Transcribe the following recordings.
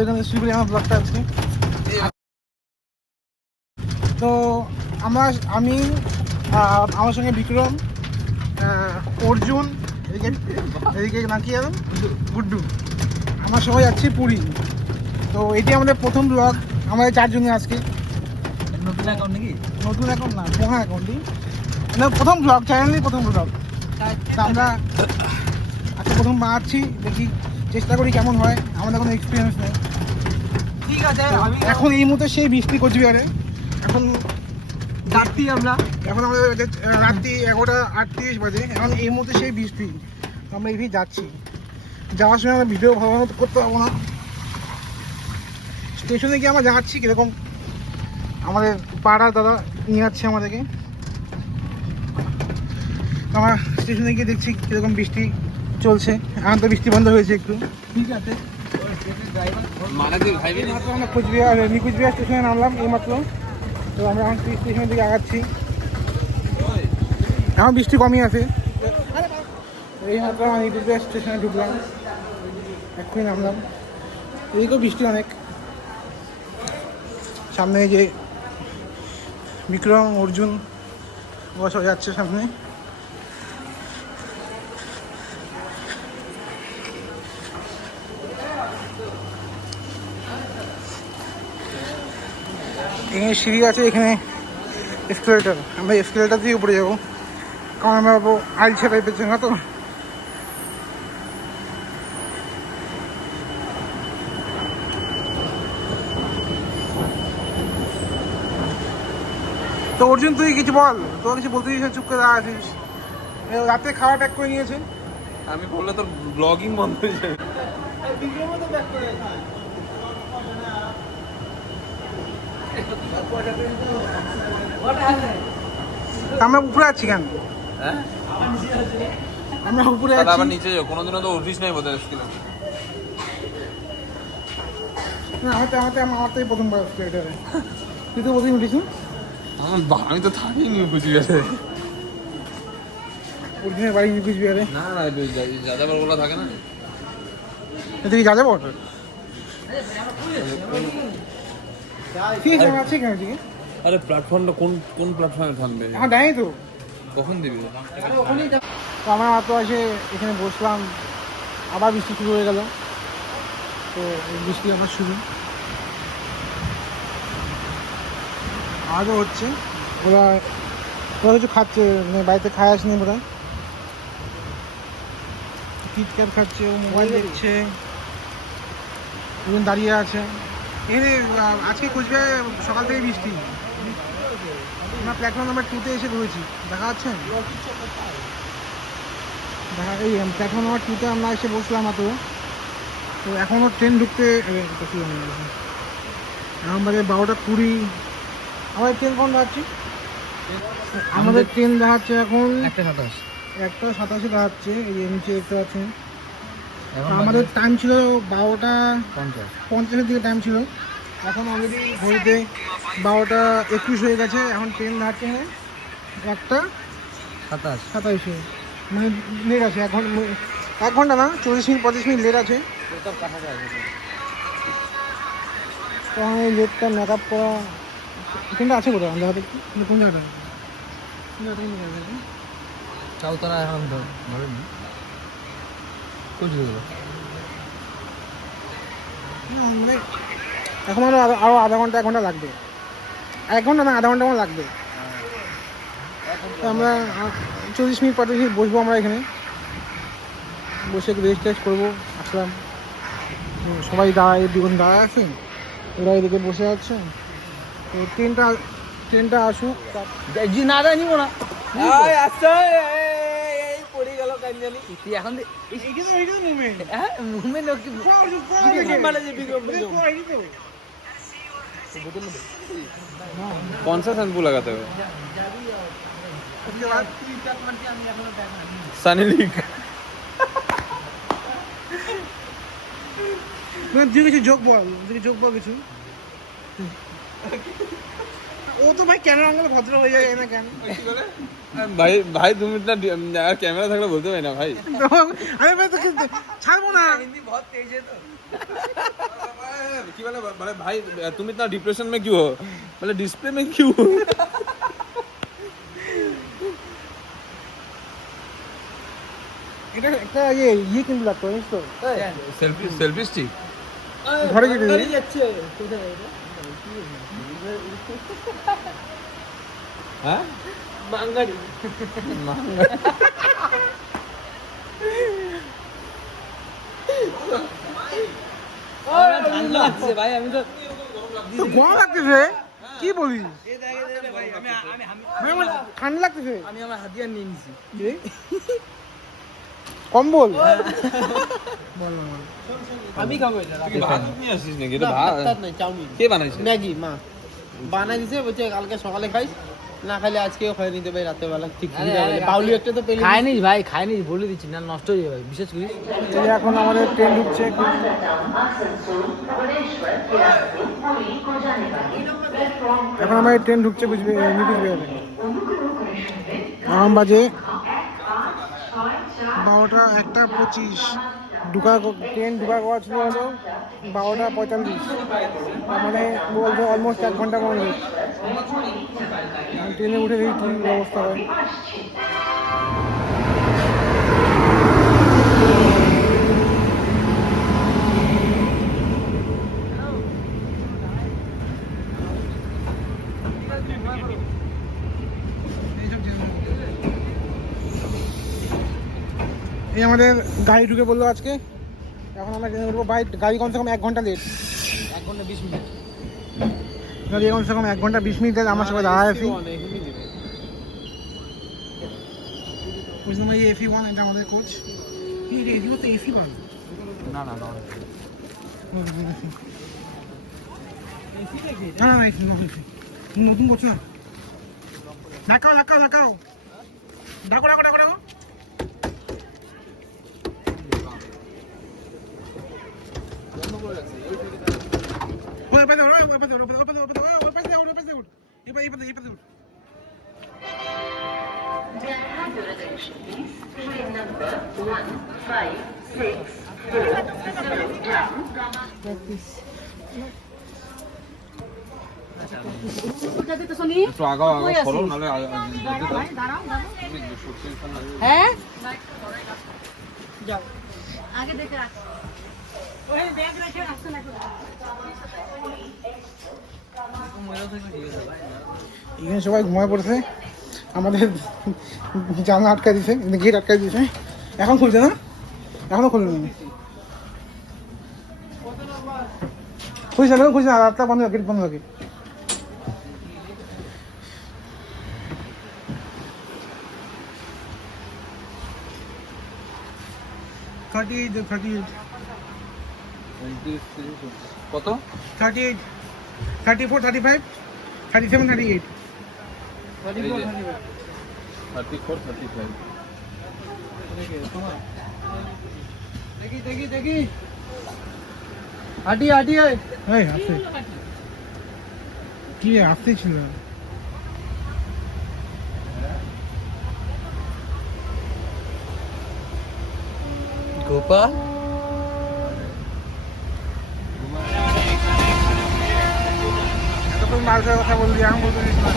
এখানে শুরু করি আমার ব্লগটা আজকে। তো আমি আমার সঙ্গে বিক্রম, অর্জুন, এদিকে নাকি এলাম গুড্ডু, আমরা সবাই যাচ্ছি পুরী। তো এটি আমাদের প্রথম ব্লগ আমাদের চারজনে আজকে। নতুন অ্যাকাউন্ট নাকি? নতুন অ্যাকাউন্ট না, পোহা অ্যাকাউন্টই, না প্রথম ব্লগ, চ্যানেলই প্রথম ব্লগ। তা আমরা আজকে প্রথম বানাচ্ছি, দেখি চেষ্টা করি কেমন হয়, আমাদের কোনো এক্সপিরিয়েন্স নেই। ঠিক আছে, এখন এই মুহূর্তে সেই বৃষ্টি কোচবিহারে, এখন এখন আমাদের রাত্রি 11:38 বাজে, এখন এই মুহূর্তে সেই বৃষ্টি। আমরা এদিকে যাচ্ছি, যাওয়ার সময় আমরা ভিডিও ভালো মতো করতে পারবো না। স্টেশনে গিয়ে আমরা যাচ্ছি কীরকম, আমাদের পাড়ার দাদা নিয়ে যাচ্ছে আমাদেরকে। আমরা স্টেশনে গিয়ে দেখছি কীরকম বৃষ্টি চলছে। এখন তো বৃষ্টি বন্ধ হয়েছে একটু, ঠিক আছে। এইমাত্র আমরা কুচবিহার স্টেশনে নামলাম এইমাত্র। তো আমরা এখন স্টেশনের দিকে আগাচ্ছি, এখন বৃষ্টি কমই আছে। এইমাত্র আমি কুচবিহার স্টেশনে ঢুকলাম, এক্ষুনি নামলাম। এদিকেও বৃষ্টি অনেক। সামনে যে বিক্রম, অর্জুন বসে যাচ্ছে সামনে। এখানে সিঁড়ি আছে, এখানে এসকেলেটার, আমরা এসকেলেটার দিয়ে উপরে যাবো, কারণ আমরা যাবো আইলছা টাইপের জায়গা। তো তো অর্জুন তুই কিছু বল, তোর কিছু বলতে দিয়েছিস, চুপ করে আছিস। রাতে খাওয়া প্যাক করে নিয়েছে। আমি বললে তোর ব্লগিং বন্ধ হয়ে যাবে। আমরা উপরে আছি কেন? হ্যাঁ, আমরা উপরে আবার আছি। নিচে যাও, কোনোদিনও তো উঠিস নাই বোধহয় স্কিল। না, আমার তো এই প্রথমবার এসকেলেটারে। তুই তো প্রতিদিন উঠিস না? আমি তো থাকিনি কুচবিহারে। অর্জুনের বাড়ি কুচবিহারে। না না, যাযাবর বলা থাকে না। তুই যা যাবো ঠিক আছে, আমার আছে কেন আজকে? আরে প্ল্যাটফর্মটা কোন প্ল্যাটফর্মে থামবে? আমার দেয়নি তো। কখন দিবি? তো আমরা তো এসে এখানে বসলাম, আবার বৃষ্টি শুরু হয়ে গেল। তো এই বৃষ্টি আবার শুরু, আজও হচ্ছে। ওরা কিছু খাচ্ছে, মানে বাড়িতে খায় আসেনি ওরা, কিটক্যাট খাচ্ছে, ও মোবাইল দেখছে, ওখানে দাঁড়িয়ে আছে। এখানে আজকে কোচবিহারে সকাল থেকে বৃষ্টি। আমরা প্ল্যাটফর্ম নাম্বার 2-তে এসে রয়েছি, দেখা যাচ্ছে। এই প্ল্যাটফর্ম নাম্বার 2-তে আমরা এসে বসলাম মাত্র। তো এখনও ট্রেন ঢুকতে এখন বাজে 12:20। আমাদের ট্রেন কখন দেখাচ্ছি? আমাদের ট্রেন দেখাচ্ছে এখন 1:27 দেখাচ্ছে। এই যে নিচে দেখতে পাচ্ছেন। আমাদের টাইম ছিল 12:50 দিকে টাইম ছিল। এখন অলরেডি ঘড়িতে 12:21 হয়ে গেছে। এখন ট্রেন দেখাচ্ছে এখানে 1:27, মানে লেট আছে। এখন 1 ঘন্টা না, 40 মিনিট 35 মিনিট লেট আছে। তো এই লেটটা মেকআপ করা ট্রেনটা আছে কোথায় আমরা দেখি, কোন জায়গাটা? চাউতারা এখন ধরেনি মানে এখন আরো আধা ঘন্টা 1 ঘন্টা লাগবে। 1 ঘন্টা না, আধা ঘন্টা মতো লাগবে। তো আমরা 40 মিনিট 35 মিনিট বসবো আমরা এখানে, বসে একটু রেস্ট টেস্ট করবো। আসলাম, সবাই দাঁড়ায়, দুজন দাঁড়ায় আছে, ওরা এদিকে বসে আছে। তো ট্রেনটা আসুক। না নিব না, পড়ে গেল কাঞ্জানি। এখন कौन सा शैम्पू लगाते हो? सनी लीग। তুই কিছু যোগ বল, কিছু। ও তো ভাই ক্যামেরা আঙ্গেল ভদ্র হয়ে যায় না কেন? भाई तुम इतना यार कैमरा থাকলে বলতে পারি না ভাই। আমি ভাই তোকে ছাড়বো না। बहुत तेज है तो কি বলে মানে ভাই তুমি ইতনা ডিপ্রেশন में क्यों हो মানে डिस्प्ले में क्यों हो এটা একটা ইয়ে কিন্তু লাগতো জানিস তো সেলফি স্টিক ঘরে গিয়ে দিবি। যাচ্ছে কোথায় এটা হ্যাঁ বাঙালি ঠান্ডা লাগছে ভাই আমি তো তো গরম লাগতেছে কি বলিস ভাই আমি ভাই, আমার ঠান্ডা লাগতেছে আমি আমার হাতিয়ার নিয়ে নিছি কি? কম্বল বল বল, বল। আমি খাবো এটা তুই ভাত নিয়ে আসিস নাকি এটা না, ভাত ভাত নাই চাউমিন কে বানাইছে ম্যাগি মা বানাই দিছে বলছে কালকে সকালে খাইস না খাইলে আজকেও খাই নিতে ভাই রাতে বেলা ঠিক বাউলি একটা তো পেলি খায়নি ভাই খায়নি বলে দিচ্ছি না নষ্ট হয়ে যাবে ভাই বিশেষ করে এই যে এখন আমাদের ট্রেন ঢুকছে এখন আমাদের ট্রেন ঢুকছে বুঝবে নিকুচবিহারে এখন বাজে 12:01:25 ট্রেন ঢুকার কথা ছিল হলো 12:45 তার মানে বলতে অলমোস্ট 1 ঘন্টা মনে লেট ট্রেনে উঠে দেখি কী অবস্থা হয় এই আমাদের গাড়ি ঢুকে বললো আজকে এখন আমরা ট্রেনে উঠবো গাড়ি কমসে কম 1 ঘন্টা লেট 1 ঘন্টা 20 মিনিট গাড়ি কমসে কম 1 ঘন্টা 20 মিনিট আমার সঙ্গে দাঁড়ায় আছি বুঝলাম এই FE1 এটা আমাদের কোচ এদিকে তো FE1 না না না না না না FE নতুন কোচ না ডাকাও ডাকাও ডাকাও ডাকো ডাকো ডাকো ডাকো ওই পাশে ওই পাশে ওই পাশে ওই পাশে ওই পাশে এই পাশে একটু আগাও আগাও করো নালে হ্যাঁ আগে দেখে রাখ ওই ব্যাগ রেখে আসতে লাগবে এখানে সবাই ঘুমায় পড়েছে আমাদের জানলা আটকা দিয়েছে গেট আটকা দিয়েছে এখন খুলছে না এখনো খুলবে না খুলছে না খুলছে না রাতটা বন্ধ গেট বন্ধ থাকে 38 কত 38 34 35 37 38 34 35 দেখি দেখি দেখি হাঁটি হাঁটি এই আসছে কি আসতে ছিল গোপাল এতক্ষণ মার্কের কথা বললি এখন বলতে দিস না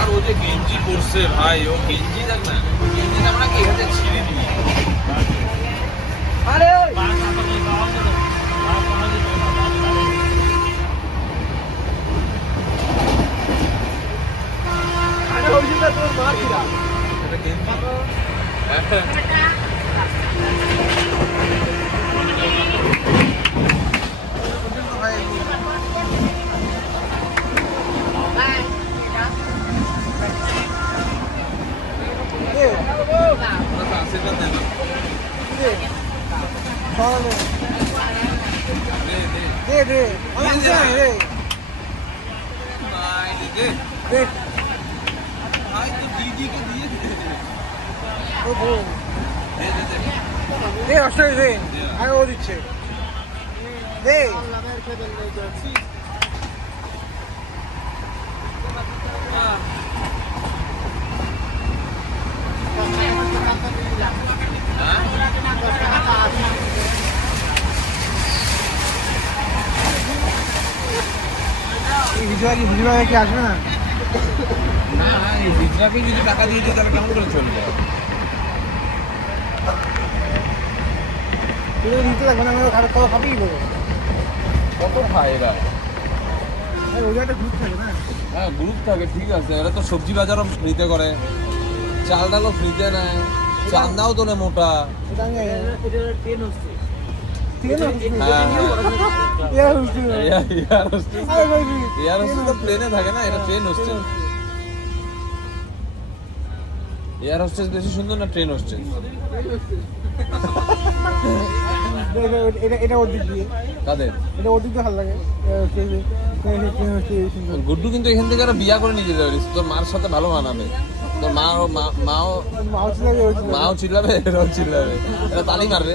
আর ও যে গেঞ্জি করছে ভাই ও গেঞ্জি দেখ না গেঞ্জি আমরা কি হাতে ছিঁড়ে দিই আরে আরে হইছে না তোর মার কিরা এটা গেঞ্জি আশীর্বাদ দেন দে দে দে ভাই দে দে ভাই তো দিদিকে দিয়ে দে ও বো দে দে দে দে অস্ট্রেলিয়া দে আরে ও দিচ্ছে দে কি ভিড় কি আসবে না? না এই হিজড়াকে যদি টাকা দিয়ে দিই তাহলে কেমন করে চলবে? তুই যদি দিতে লাগবে না আমি খাবে কত খাবি কি করবো? কত খায় এরা? ওই জায়গাটা গ্রুপ থাকে না? হ্যাঁ গ্রুপ থাকে ঠিক আছে, এরা তো সবজি বাজারও ফ্রিতে করে, চাল ডালও ফ্রিতে নেয়, চান্দাও তো নেয় মোটা। সেটা আমি জানি না। এটা ট্রেন হচ্ছে ঠিক আছে? হ্যাঁ এয়ার হোস্টেস। এয়ার হোস্টেস, আরে ভাই, এয়ার হোস্টেস তো প্লেনে থাকে না, এটা ট্রেন হোস্টেস। এয়ার হোস্টেস বেশি সুন্দর না ট্রেন হোস্টেস? এটা ওর দিক দিয়ে, কাদের? এটা ওর দিক দিয়ে ভালো লাগে। গুড্ডু কিন্তু এখান থেকে আরো বিয়া করে নিয়ে যেতে পারিস, তোর মার সাথে ভালো মানাবে। তোর মাও চিল্লাবে, এরাও চিল্লাবে, এরা তালি মারবে।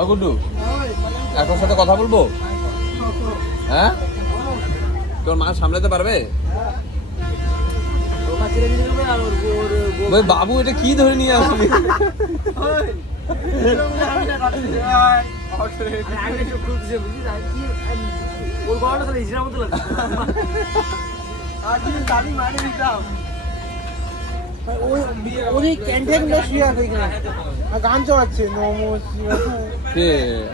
ও গুড্ডু, এখন সাথে কথা বলবো? হ্যাঁ, তোর মা সামলাতে পারবে? ভাই বাবু এটা কি ধরে নিয়ে আসলি? ওই ক্যান্টিনটা শুয়ে আছে এখানে আর গান চালাচ্ছে কে?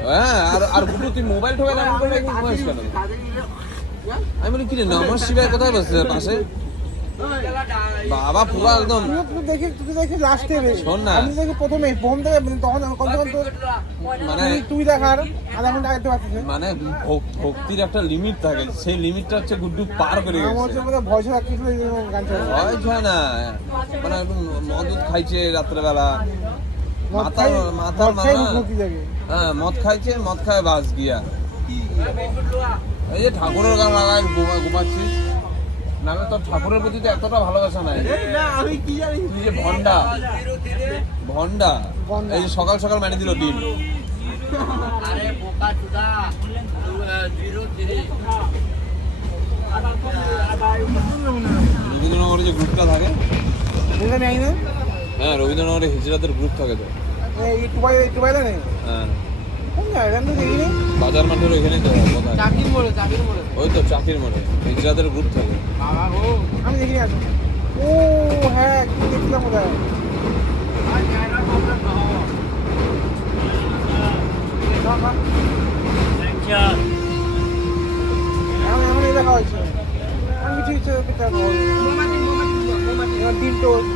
হ্যাঁ, আর গুড্ডু তুই মোবাইল ঠোকা এমন করে ঘুমাইস কেন? আমি বলি কি রে নমঃ শিবায় কোথায় বসছে পাশে? বাবা পুরো একদম তুই দেখি লাস্টে শোন না। আমি দেখি প্রথমে থেকে তখন তো মানে তুই দেখার আধা ঘন্টা আগে পাচ্ছিস মানে ভক্তির একটা লিমিট থাকে, সেই লিমিটটা হচ্ছে গুড্ডু পার করে আমার গেছে। হচ্ছে মানে ভয়সা রাখছিস গান চালাচ্ছে ভয় হয় না, মানে একদম মদ খাইছে রাত্রেবেলা, মাথা হ্যাঁ মদ খাইছে, মদ খায় বাস গিয়া। এই যে ঠাকুরের গান লাগায় ঘুমাচ্ছিস, না তোর ঠাকুরের প্রতি তো এতটা ভালোবাসা নাই। আমি কি জানি তুই যে ভন্ডা ভন্ডা, এই যে সকাল সকাল মেনে দিল ডিম। আরে বোকা চুদা 03 রবীন্দ্রনগরে যে গ্রুপটা থাকে, বুঝলে নেই না হ্যাঁ রবীন্দ্রনগরে হিজড়াদের গ্রুপ থাকে তো। এই টুবাইলে নেই হ্যাঁ কোন জায়গা তো দেখিনি বাজার মাঠের ওইখানেই তো কোথায়? চাকরির মোড়ে ওই তো চাকির মোড়ে হিজড়াদের গ্রুপ থাকে। বাবা গো আমি দেখিনি আছো ও হ্যাঁ কি দেখলাম ওটা এমন দেখা হয়েছে আমি কিছু ইচ্ছে পেতে ডিম টোস্ট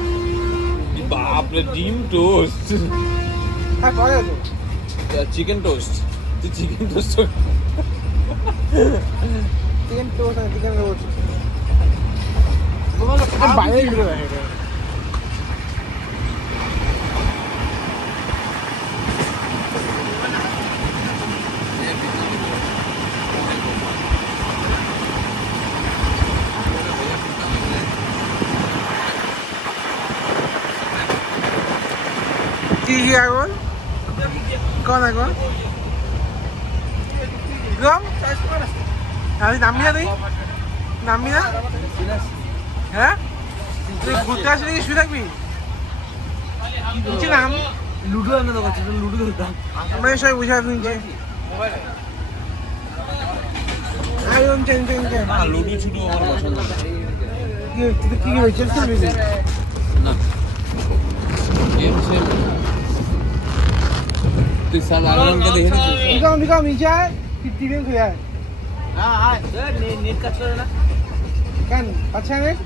বাপরে ডিম টোস্ট, হ্যাঁ পরে তো চিকেন টোস্ট, তুই চিকেন টোস্ট চিকেন টোস্ট না চিকেন রোস্ট বাইরে ঘুরে বেড়ায় কি এখন कौन है कौन गम আমি নামবি না তুই নামবি না হ্যাঁ তুই ঘুরতে আসলে কি শুয়ে থাকবি নিচে নাম লুডো আনতে তো করছে লুডো ধরতাম আমরা সবাই বুঝে আসবো নিচে আইরন চেন চেন চেন না লুডু ছুডু আমার পছন্দ না। কি হয়েছে খেলবি না গেম সেম তুই সাল আলমকে দেখে নিছিস? নিকাম নিচে আয় টিভি খুলে আয় হ্যাঁ আয় নেট কাজ করে না কেন আচ্ছা নেট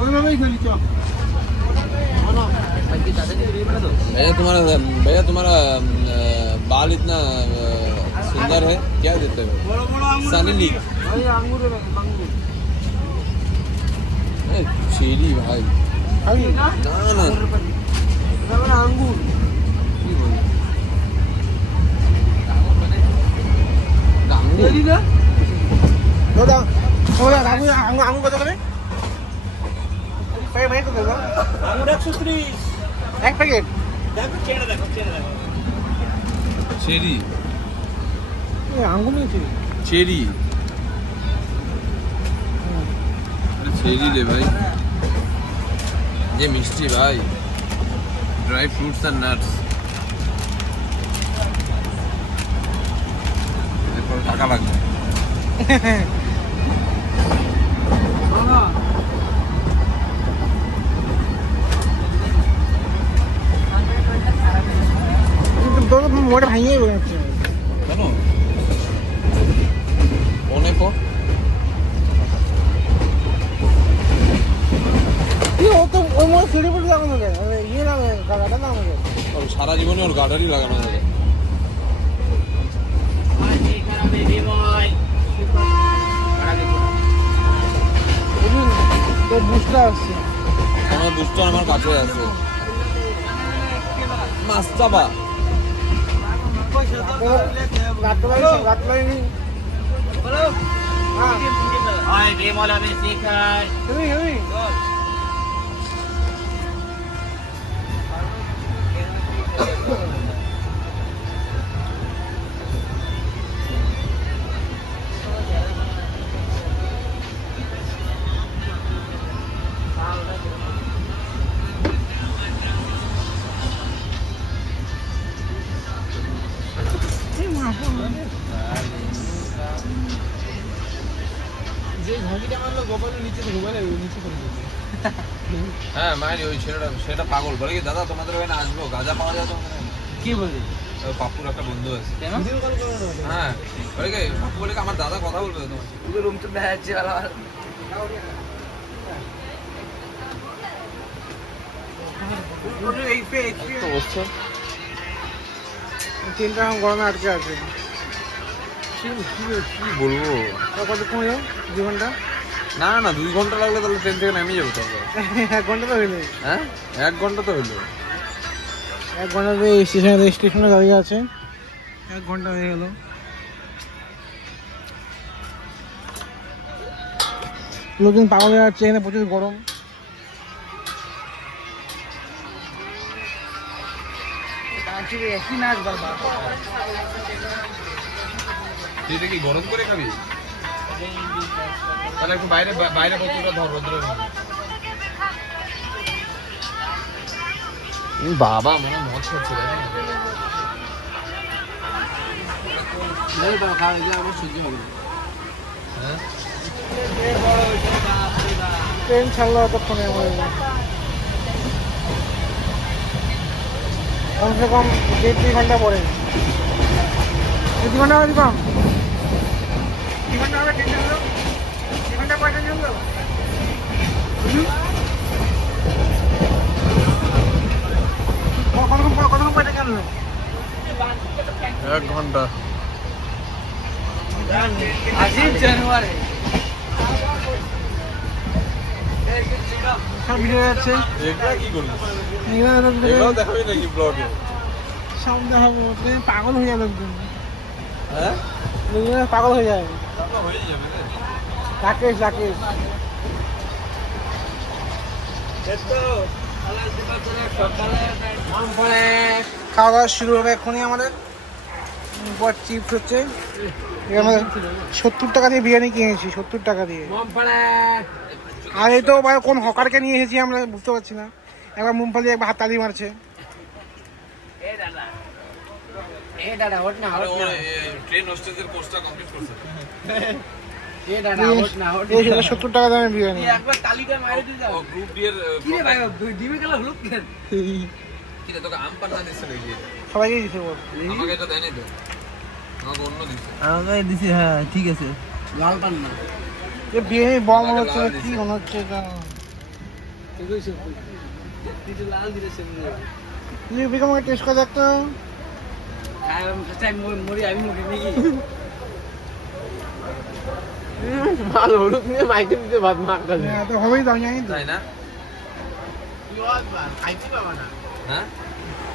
ওই ভাবেই খেলি চ भैया तुम्हारा बाल इतना सुंदर है, क्या देते हो? सनी लीग चेरी भाई খাবি ना ना আঙ্গুর দাদা ওরা আঙ্গুর কত করে প্যাকেট কত দাদা আঙুর 130 এক প্যাকেট দেখো ছেড়ে দেখো चेरी আঙ্গুর নিয়েছি चेरी चेरी रे भाई ये मिष्टी भाई ড্রাই ফ্রুটস অ্যান্ড নাটস। এরপরে টাকা লাগবে। কিন্তু তোর তো মোটা ভাঙিয়ে বেরোচ্ছে। কেন? অনেক ও তো ওই মোড়ে সিঁড়ি ফুটি লাগানো যায়, ইয়ে লাগানো গাড়াটা লাগানো যায়। সারা জীবনে ওর গার্ডারই লাগানো থাকে। বুঝলি তোর বুঝতে আসছে। আমার বুস্টার আমার কাছে আছে। মাছ চাপা। রাত্রে Oi, bimol kami stiker. যে ঝাঁকিটা মারলো গোপালের নিচে ঘুমালে নিচে করে দিল। হ্যাঁ মায়ের ওই সেটা পাগল বলে কি দাদা তোমাদের ওখানে আসবো গাঁজা পাওয়া যায় তোমাদের ওখানে? কি বলি? ওই পাপ্পুর একটা বন্ধু আছে। কেন? ভিডিও কল করো না। হ্যাঁ বলে কি পাপ্পু বলে কি আমার দাদা কথা বলবে তোমার সাথে। তুই রুম তো বেহাচ্ছি বাবা। তো বসছো ট্রেনটা এখন গরমে আটকে আছে। কি বলবো? কতক্ষণ হলো? 2 ঘন্টা? না না 2 ঘন্টা লাগলে তাহলে ট্রেন থেকে নেমে যাবো তবে। 1 ঘন্টা তো হইলো। হ্যাঁ 1 ঘন্টা তো হইলো। 1 ঘন্টা স্টেশনে দাঁড়িয়ে আছে। 1 ঘন্টা হয়ে গেল। লোকজন পাগল হয়ে যাচ্ছে, এখানে প্রচুর গরম। একই নাচ বাবা। তুই এটা কি গরম করে খাবি? তাহলে একটু বাইরে বোতলটা ধর রোদ্রে। বাবা মনে মদ খাচ্ছে রে। नहीं तो खा लिया वो सब्जी हो गई। হ্যাঁ ট্রেন ছাড়লো এতক্ষণে আমাদের। কমসে কম 1.5-2 ঘন্টা পরে। 2 ঘন্টা হবে কম। 2 ঘন্টা হবে ট্রেন ছাড়লো। 2 ঘন্টা পরে ট্রেন ছাড়লো। কতক্ষণ পরে ট্রেন ছাড়লো? 1 ঘন্টা। আজিব জানুয়ারি। সব ভিডিও যাচ্ছে। এগুলা কি করলি? এগুলো এগুলো দেখাবি নাকি ব্লগে? সামনে হবে, ট্রেন পাগল হয়ে যায় লোকজন। হ্যাঁ লোকজন পাগল হয়ে যায়। তাহলে হয়ে যাবে রে। রাকেশ খাওয়া দাওয়া শুরু হবে এখনই আমাদের। পর চিপস হচ্ছে। এখানে 70 টাকা দিয়ে বিরিয়ানি কিনেছি, 70 টাকা দিয়ে। আর এই তো ভাই কোন হকারকে নিয়ে এসেছি আমরা বুঝতে পারছি না। একবার মুমফলি একবার হাততালি মারছে। এ দাদা হট না আরে হট ও না। ট্রেন হোস্টেসের কোর্সটা কমপ্লিট করছে। এ দাদা হট না হট। এই 70 টাকা দামের বিরিয়ানি। তুই একবার তালিটা মারে দিই যাও। ও গ্রুপ ডি এর কি রে ভাই ডিমে গেল হলুদ কেন? কি রে তোকে আম পান্না দিছে নাকি? সবাইকে দিতে বল। আমাকে এটা দেয়নি তো। আমাকে অন্য দিছে। আমাকে দিছি হ্যাঁ ঠিক আছে। লাল পান না। এই বিরিয়ানি বম হচ্ছে কি মনে হচ্ছে এটা? তুই তো লাল দিলে সেমনি। তুমি বিকমকে টেস্ট করে দেখতো। আর চাই মরি আমি মুখে নাকি? মাল হলুদ নিয়ে মাইকে দিতে ভাত মাখা যায়। হ্যাঁ তো হবেই দাও জানি তো। তাই না? তুই খাইতে পাবা না। হ্যাঁ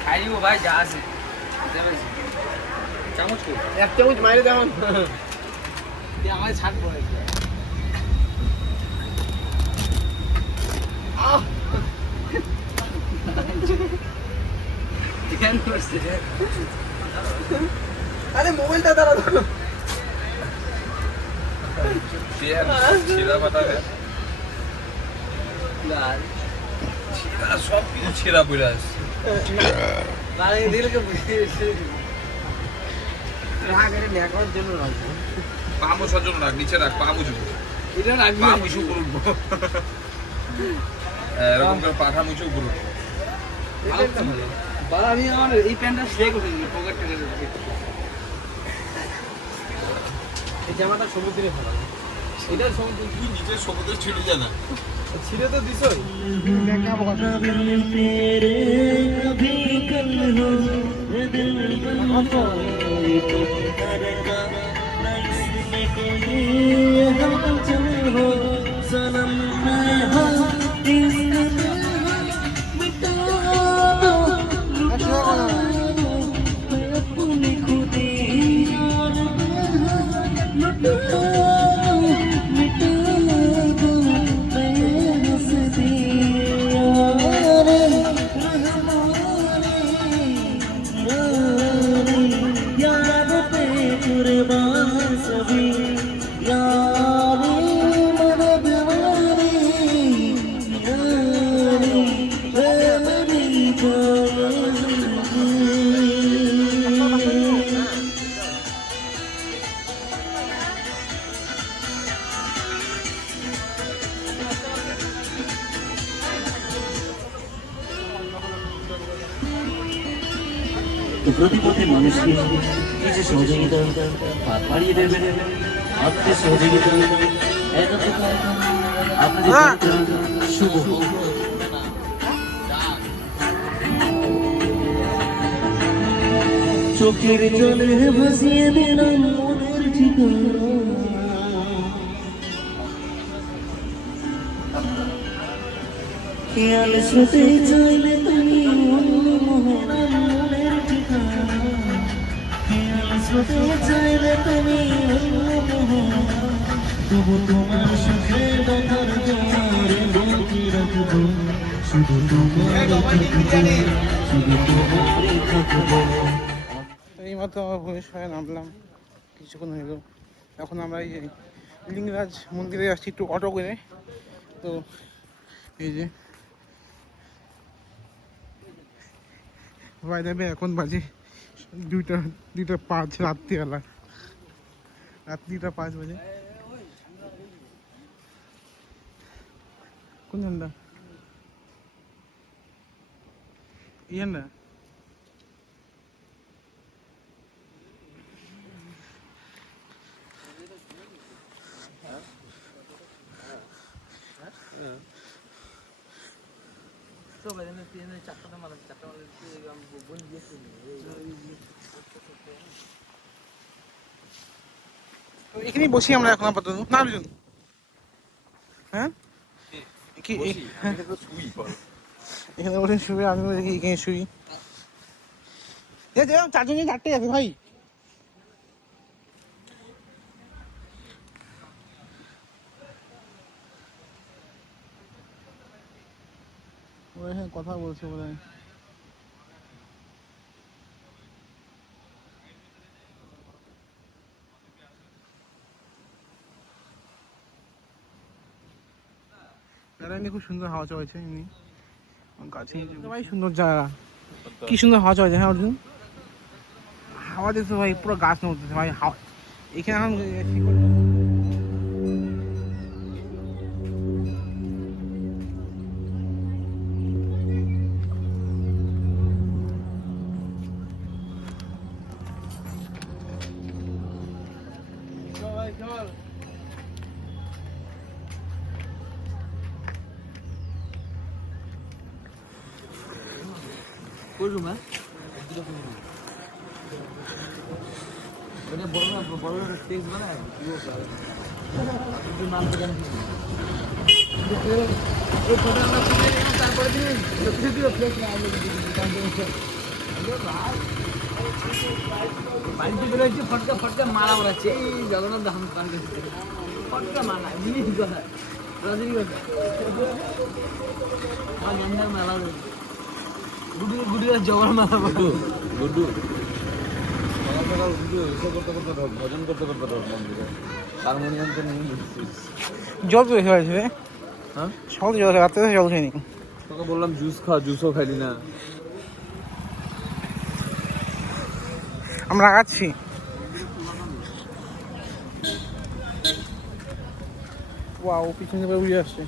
খাই ও ভাই যা আছে। চামচ কই? 1 চামচ মাইরে দাও। তুই আমায় ছাড় পড়ে। কেন করছে? আরে মোবাইলটা দাঁড়া দাও। টিয়ার শিরা বাটা রে। লাল ছেঁড়া সব কিছু ছেঁড়া পড়ে আসছে। তাহলে দিলকে বুঝিয়েছে রাগ করে নেকার জন্য রাখবো। পা মোছার জন্য রাখ, নিচে রাখ, পা মুছবো, এটা রাখবি পা মুছে উপর উঠবো। এরকম করে পাখা মুছে উপর উঠবো। আরেকটা ভালো বাবা, আমি আমার এই প্যান্টটা সেলাই করে দিই, পকেট থেকে এই জামাটা সমুদ্রে ভালো, এটা সমুদ্রে তুই নিজের সমুদ্রে ছিঁড়ে যা না। ছিঁড়ে তো দিছই। দেখাবো কথা। প্রতিপথে মানুষকে কিছু সহযোগিতা হাত বাড়িয়ে দেবেন, আত্মীয় সহযোগিতা আপনাদের শুভ হোক। চোখের জলে ভাসিয়ে দিলাম মনের ঠিকানা, খেয়াল শুতে চাইলে তুমি মনের ঠিকানা, খেয়াল শুতে চাইলে তুমি তবু তোমার সুখে ব্যথার জোয়ার বাকি রাখবো, শুধু তোমারই থাকবো, শুধু তোমারই থাকবো। এইমাত্র আমরা ভুবনেশ্বরে নামলাম, কিছুক্ষণ হলো। এখন আমরা এই যে লিঙ্গরাজ মন্দিরে আসছি একটু অটো করে। তো এই যে ভাই দেবে, এখন বাজে 2:05 রাত্রিবেলা, রাত 2:05 বাজে। কোন ঝান্ডা? এই ঝান্ডা? এখানেই বসি আমরা এখন আপাতত। না বুঝুন, হ্যাঁ কি এখানে বসে শুয়ে, আমি এখানে শুই। চারজন 4টে আছে ভাই। ওরা এখানে কথা বলছে বোধ হয়। খুব সুন্দর হাওয়া চলছে এমনি গাছে, ভাই সুন্দর জায়গা, কি সুন্দর হাওয়া চলছে। হ্যাঁ অর্জুন, হাওয়া দেখছো ভাই, পুরো গাছ নড়তেছে ভাই। হাওয়া এখানে এখন কোন রুম? ওটা বড় না, বড় একটা টেক্স বানায় একটু নাম জানি। এই ফটো আমরা তুলে নিলাম, তারপরে দিন কিছু দিও ফ্লেক্স না আলো দিই। বাড়িতে বের হচ্ছে, ফটকা ফটকা মারা ওড়াচ্ছে। এই জগন্নাথ ধাম পার্কে ফটকা মারা জিনিস কথা, রজনীগন্ধা আর গন্ধার মেলা, গুডু গুডুর জগর মারা গুডু গুডু ভজন করতে করতে মন্দিরে হারমোনিয়াম তো নিয়ে জল তো হয়েছে। হ্যাঁ, সকালে জল, রাত্রে জল খাইনি। তোকে বললাম জুস খা, জুসও খাইলি না। আমরা আগাচ্ছি। ওয়াও, পিছনে করে উড়ে আসছে।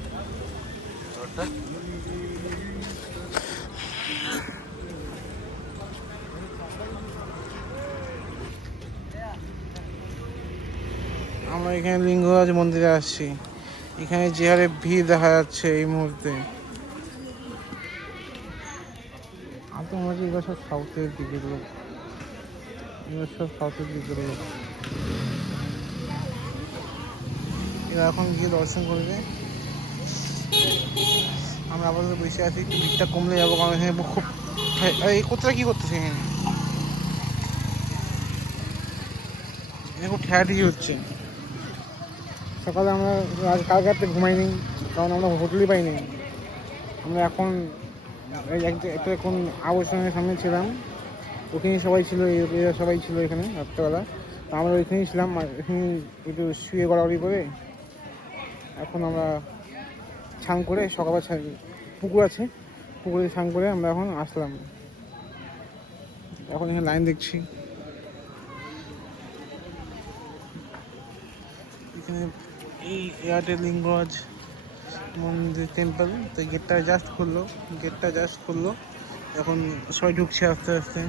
আমরা এখানে লিঙ্গরাজ মন্দিরে আসছি। এখানে যে হারে ভিড় দেখা যাচ্ছে এই মুহূর্তে, আর তো মনে হচ্ছে এবার সব সাউথের দিকে লোক, এবার সব সাউথের দিকে লোক। এরা এখন গিয়ে দর্শন করবে। আমরা আপাতত বসে আছি, একটু ভিড়টা কমলে যাবো, কারণ এখানে খুব এই কোথায় কী করতেছে এখানে, এখানে খুব ঠেয়াঠেকি হচ্ছে। সকালে আমরা কালকে রাতে ঘুমাইনি, কারণ আমরা হোটেলই পাইনি। আমরা এখন একটা কোন আবর্জনের সামনে ছিলাম, ওখানে সবাই ছিল, এরা সবাই ছিল এখানে রাত্রেবেলা। তো আমরা ওইখানেই ছিলাম, এখানে একটু শুয়ে গড়াগড়ি করে এখন আমরা স্নান করে, সকালবেলা পুকুর আছে, পুকুরে স্নান করে আমরা এখন আসলাম। এখন এখানে লাইন দেখছি। এখানে এই এয়ারটেল লিঙ্গরাজ মন্দির টেম্পল, তো গেটটা জাস্ট খুললো, এখন সবাই ঢুকছে আস্তে আস্তে।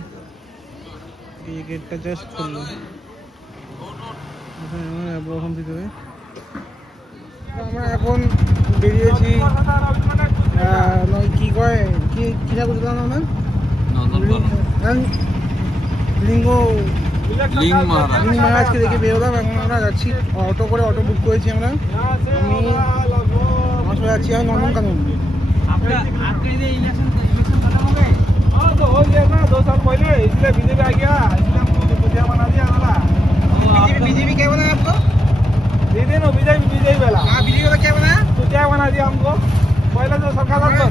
এই গেটটা জাস্ট খুললো, এখন ভিতরে আমরা এখন বেরিয়েছি। কি কয় কি ঠাকুর দিলাম আমরা, লিঙ্গ মহারাজকে দেখে বেরোলাম। এখন আমরা যাচ্ছি অটো করে, অটো বুক করেছি আমরা। আমি আমার সঙ্গে যাচ্ছি আমি নন্দনকানন। आपके लिए इलेक्शन खत्म हो गए? हाँ तो हो गया ना 2 साल पहले, इसलिए बीजेपी आ गया, इसलिए हमको भुजिया बना दिया वाला। बीजेपी क्या बनाया आपको? दीदी नो बीजेपी वाला। हाँ, बीजेपी वाला क्या बनाया? तो क्या बना दिया हमको? पहले जो सरकार था